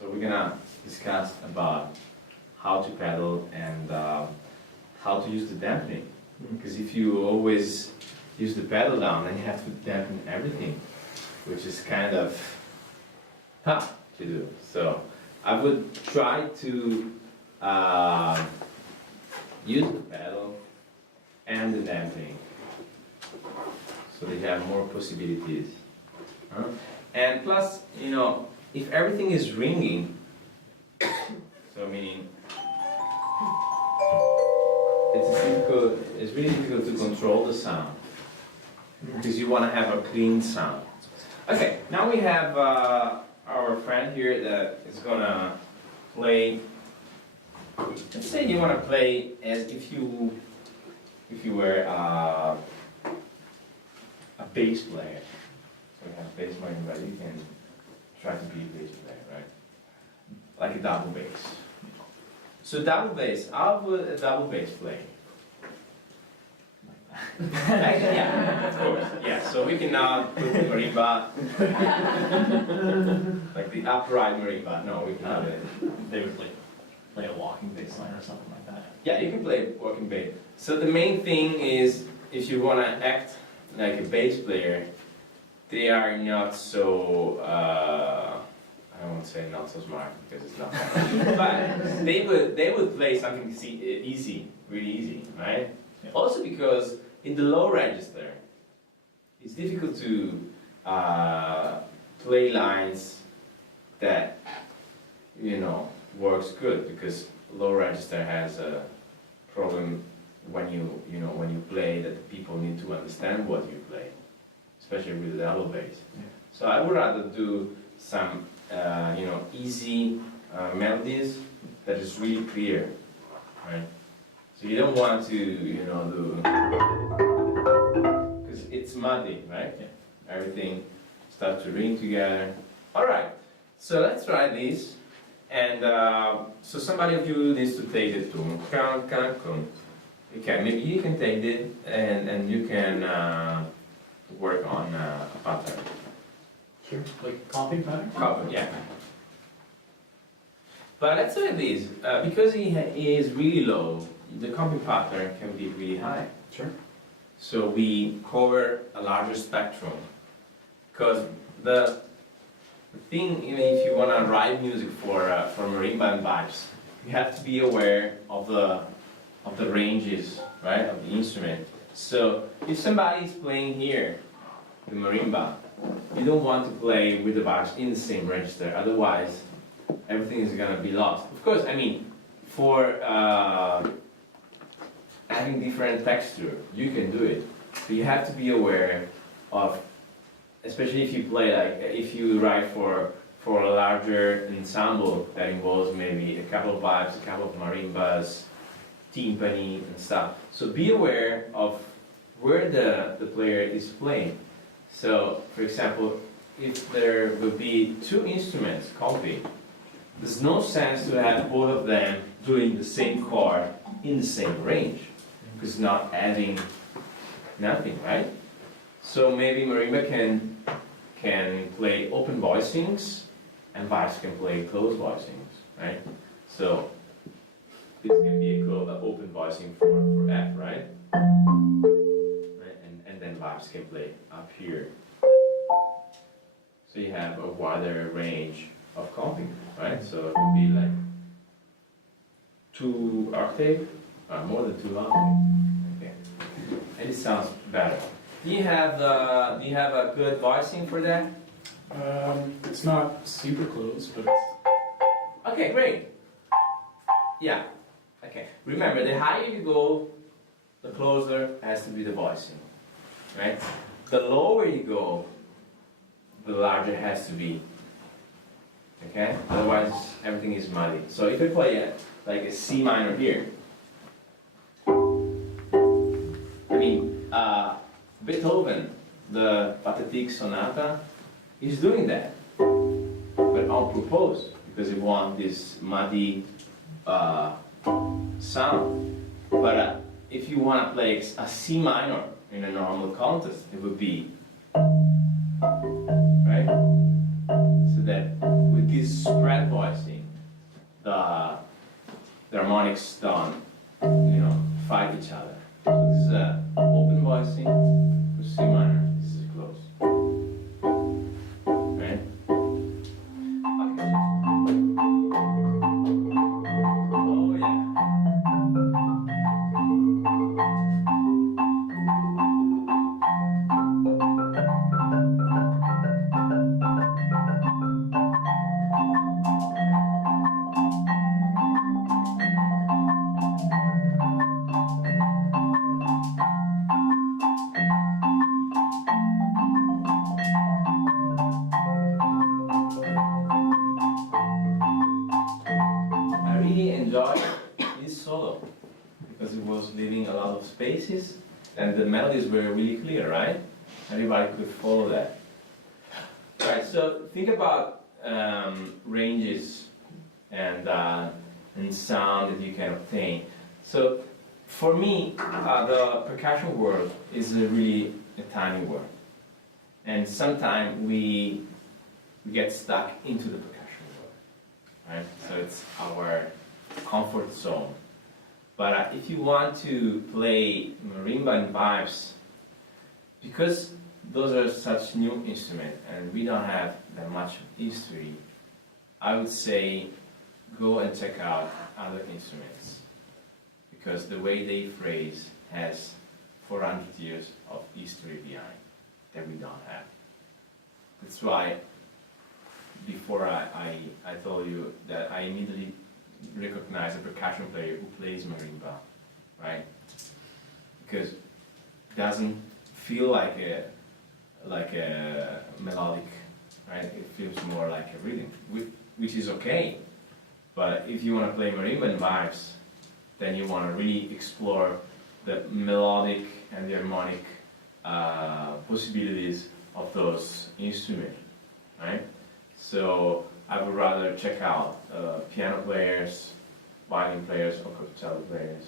So we're gonna discuss about how to pedal and how to use the dampening. Because if you always use the pedal down, then you have to dampen everything, which is kind of tough to do. So I would try to use the pedal and the dampening, so they have more possibilities. And plus, you know, if everything is ringing, so meaning it's really difficult to control the sound, because you want to have a clean sound. Okay, now we have our friend here that is gonna play. Let's say you want to play as if you were a bass player. So we have bass playing, but you can try to be a bass player, right? Like a double bass. So double bass, how would a double bass play? Yeah, of course. Yeah, so we can now put the marimba, like the upright marimba. No, we can do it. They would play a walking bass line or something like that. Yeah, you can play walking bass. So the main thing is, if you want to act like a bass player, they are not so, I won't say not so smart, because it's not that. But they would play something easy, really easy, right? Yeah. Also because in the low register, it's difficult to play lines that, you know, works good, because low register has a problem when you play, that the people need to understand what you play, especially with the double bass. Yeah. So I would rather do some easy melodies that is really clear, right? So you don't want to do, because it's muddy, right? Yeah. Everything starts to ring together. All right, so let's try this. And so somebody of you needs to take the tune. Okay, maybe you can take it and you can work on a pattern. Sure. Like comping pattern? Copy, yeah. But let's try this. Because he is really low, the comping pattern can be really high. Sure. So we cover a larger spectrum. Because the thing, if you want to write music for marimba and vibes, you have to be aware of the ranges, right, of the instrument. So if somebody is playing here, the marimba, you don't want to play with the vibes in the same register, otherwise everything is gonna be lost. Of course, I mean, for having different texture, you can do it, but you have to be aware of, especially if you play, like, if you write for a larger ensemble that involves maybe a couple of vibes, a couple of marimbas, timpani and stuff. So be aware of where the player is playing. So, for example, if there will be two instruments comping, there's no sense to have both of them doing the same chord in the same range, because it's not adding nothing, right? So maybe marimba can play open voicings, and vibes can play closed voicings, right? So this can be an open voicing for F, right? And then vibes can play up here. So you have a wider range of comping, right? So it would be like 2 octaves, more than 2 octaves. Okay, and it sounds better. Do you have a good voicing for that? It's not super close, but it's... Okay, great. Yeah. Okay. Remember, the higher you go, the closer has to be the voicing, right? The lower you go, the larger it has to be. Okay? Otherwise, everything is muddy. So if I play like a C minor here, I mean, Beethoven, the Pathetic Sonata, is doing that, but on purpose, because he wants this muddy sound. But if you want to play a C minor in a normal contest, it would be right. So that with this fret voicing, the harmonics don't, fight each other. So this is open voicing for C minor. This is close. Right? Okay. Oh yeah. I really enjoyed this solo because it was leaving a lot of spaces and the melodies were really clear, right? Everybody could follow that. Right, so think about ranges and sound that you can obtain. So for me, the percussion world is really a tiny world. And sometimes we get stuck into the percussion world, right? So it's our comfort zone. But if you want to play marimba and vibes, because those are such new instruments and we don't have that much history, I would say go and check out other instruments, because the way they phrase has 400 years of history behind that we don't have. That's why before I told you that I immediately recognize a percussion player who plays marimba, right? Because it doesn't feel like a melodic, right? It feels more like a rhythm, which is okay. But if you want to play marimba and vibes, then you want to really explore the melodic and the harmonic possibilities of those instruments, right? So I would rather check out piano players, violin players, or cello players,